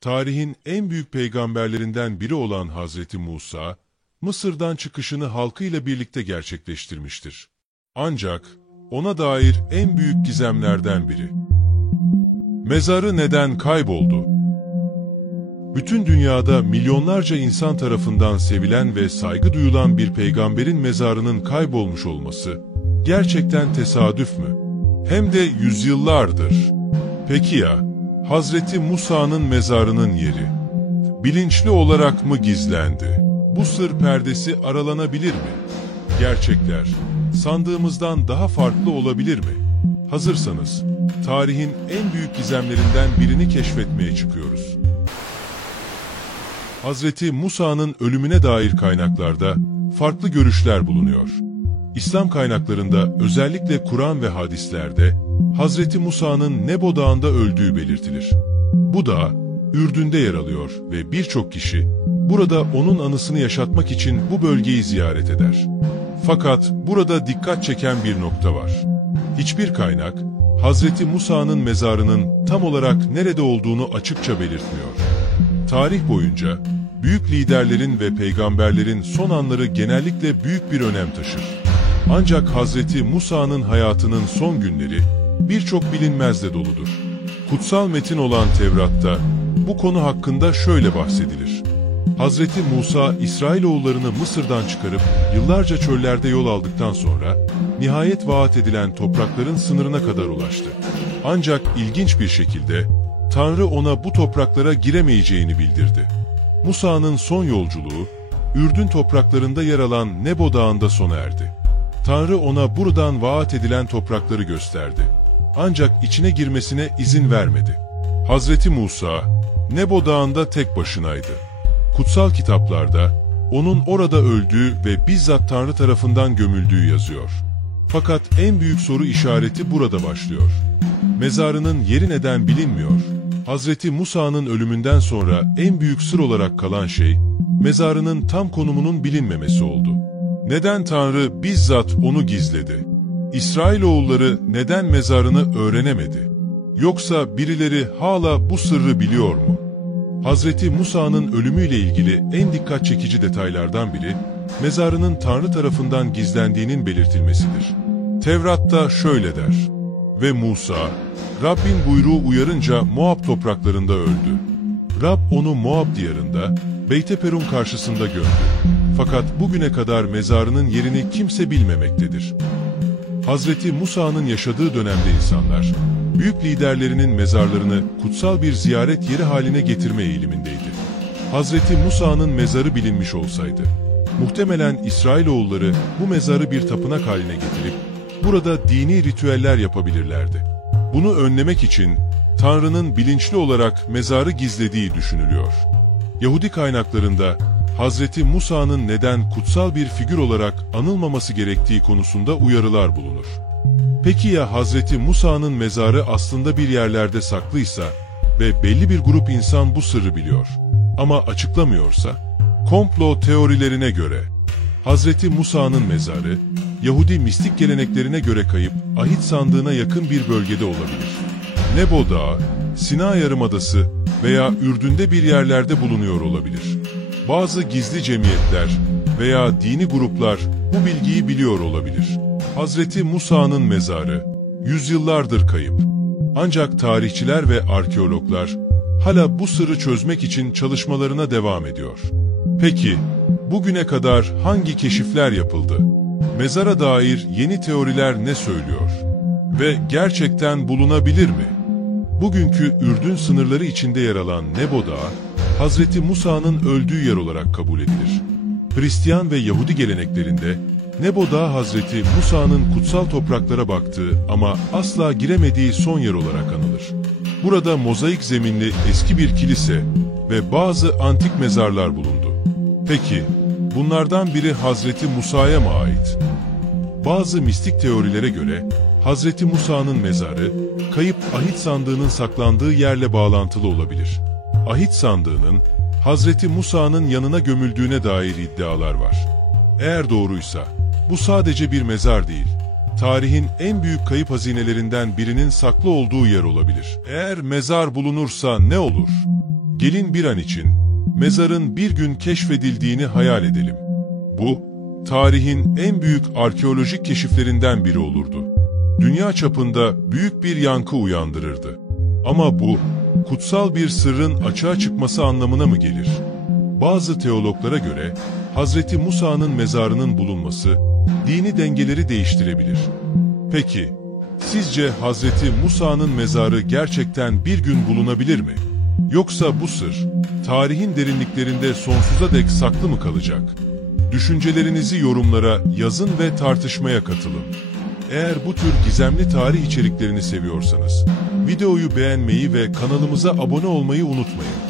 Tarihin en büyük peygamberlerinden biri olan Hazreti Musa, Mısır'dan çıkışını halkıyla birlikte gerçekleştirmiştir. Ancak ona dair en büyük gizemlerden biri. Mezarı neden kayboldu? Bütün dünyada milyonlarca insan tarafından sevilen ve saygı duyulan bir peygamberin mezarının kaybolmuş olması gerçekten tesadüf mü? Hem de yüzyıllardır. Peki ya, Hazreti Musa'nın mezarının yeri bilinçli olarak mı gizlendi? Bu sır perdesi aralanabilir mi? Gerçekler sandığımızdan daha farklı olabilir mi? Hazırsanız, tarihin en büyük gizemlerinden birini keşfetmeye çıkıyoruz. Hazreti Musa'nın ölümüne dair kaynaklarda farklı görüşler bulunuyor. İslam kaynaklarında, özellikle Kur'an ve hadislerde, Hazreti Musa'nın Nebo Dağı'nda öldüğü belirtilir. Bu dağ, Ürdün'de yer alıyor ve birçok kişi burada onun anısını yaşatmak için bu bölgeyi ziyaret eder. Fakat burada dikkat çeken bir nokta var. Hiçbir kaynak, Hazreti Musa'nın mezarının tam olarak nerede olduğunu açıkça belirtmiyor. Tarih boyunca, büyük liderlerin ve peygamberlerin son anları genellikle büyük bir önem taşır. Ancak Hazreti Musa'nın hayatının son günleri birçok bilinmezle doludur. Kutsal metin olan Tevrat'ta bu konu hakkında şöyle bahsedilir. Hazreti Musa, İsrailoğullarını Mısır'dan çıkarıp yıllarca çöllerde yol aldıktan sonra nihayet vaat edilen toprakların sınırına kadar ulaştı. Ancak ilginç bir şekilde Tanrı ona bu topraklara giremeyeceğini bildirdi. Musa'nın son yolculuğu, Ürdün topraklarında yer alan Nebo Dağı'nda sona erdi. Tanrı ona buradan vaat edilen toprakları gösterdi. Ancak içine girmesine izin vermedi. Hazreti Musa, Nebo Dağı'nda tek başınaydı. Kutsal kitaplarda, onun orada öldüğü ve bizzat Tanrı tarafından gömüldüğü yazıyor. Fakat en büyük soru işareti burada başlıyor. Mezarının yeri neden bilinmiyor? Hazreti Musa'nın ölümünden sonra en büyük sır olarak kalan şey, mezarının tam konumunun bilinmemesi oldu. Neden Tanrı bizzat onu gizledi? İsrailoğulları neden mezarını öğrenemedi? Yoksa birileri hala bu sırrı biliyor mu? Hazreti Musa'nın ölümüyle ilgili en dikkat çekici detaylardan biri, mezarının Tanrı tarafından gizlendiğinin belirtilmesidir. Tevrat'ta şöyle der: "Ve Musa, Rabbin buyruğu uyarınca Moab topraklarında öldü. Rab onu Moab diyarında, Beyteperun karşısında gömdü. Fakat bugüne kadar mezarının yerini kimse bilmemektedir." Hazreti Musa'nın yaşadığı dönemde insanlar, büyük liderlerinin mezarlarını kutsal bir ziyaret yeri haline getirme eğilimindeydi. Hazreti Musa'nın mezarı bilinmiş olsaydı, muhtemelen İsrailoğulları bu mezarı bir tapınak haline getirip, burada dini ritüeller yapabilirlerdi. Bunu önlemek için, Tanrı'nın bilinçli olarak mezarı gizlediği düşünülüyor. Yahudi kaynaklarında, Hazreti Musa'nın neden kutsal bir figür olarak anılmaması gerektiği konusunda uyarılar bulunur. Peki ya Hazreti Musa'nın mezarı aslında bir yerlerde saklıysa ve belli bir grup insan bu sırrı biliyor ama açıklamıyorsa? Komplo teorilerine göre, Hazreti Musa'nın mezarı, Yahudi mistik geleneklerine göre kayıp ahit sandığına yakın bir bölgede olabilir. Nebo Dağı, Sina Yarımadası veya Ürdün'de bir yerlerde bulunuyor olabilir. Bazı gizli cemiyetler veya dini gruplar bu bilgiyi biliyor olabilir. Hazreti Musa'nın mezarı yüzyıllardır kayıp. Ancak tarihçiler ve arkeologlar hala bu sırrı çözmek için çalışmalarına devam ediyor. Peki, bugüne kadar hangi keşifler yapıldı? Mezara dair yeni teoriler ne söylüyor? Ve gerçekten bulunabilir mi? Bugünkü Ürdün sınırları içinde yer alan Nebo Dağı, Hazreti Musa'nın öldüğü yer olarak kabul edilir. Hristiyan ve Yahudi geleneklerinde, Nebo Dağı Hazreti Musa'nın kutsal topraklara baktığı ama asla giremediği son yer olarak anılır. Burada mozaik zeminli eski bir kilise ve bazı antik mezarlar bulundu. Peki, bunlardan biri Hazreti Musa'ya mı ait? Bazı mistik teorilere göre, Hazreti Musa'nın mezarı, kayıp ahit sandığının saklandığı yerle bağlantılı olabilir. Ahit sandığının, Hazreti Musa'nın yanına gömüldüğüne dair iddialar var. Eğer doğruysa, bu sadece bir mezar değil, tarihin en büyük kayıp hazinelerinden birinin saklı olduğu yer olabilir. Eğer mezar bulunursa ne olur? Gelin bir an için mezarın bir gün keşfedildiğini hayal edelim. Bu, tarihin en büyük arkeolojik keşiflerinden biri olurdu. Dünya çapında büyük bir yankı uyandırırdı. Ama bu, kutsal bir sırrın açığa çıkması anlamına mı gelir? Bazı teologlara göre, Hazreti Musa'nın mezarının bulunması, dini dengeleri değiştirebilir. Peki, sizce Hazreti Musa'nın mezarı gerçekten bir gün bulunabilir mi? Yoksa bu sır, tarihin derinliklerinde sonsuza dek saklı mı kalacak? Düşüncelerinizi yorumlara yazın ve tartışmaya katılın. Eğer bu tür gizemli tarih içeriklerini seviyorsanız, videoyu beğenmeyi ve kanalımıza abone olmayı unutmayın.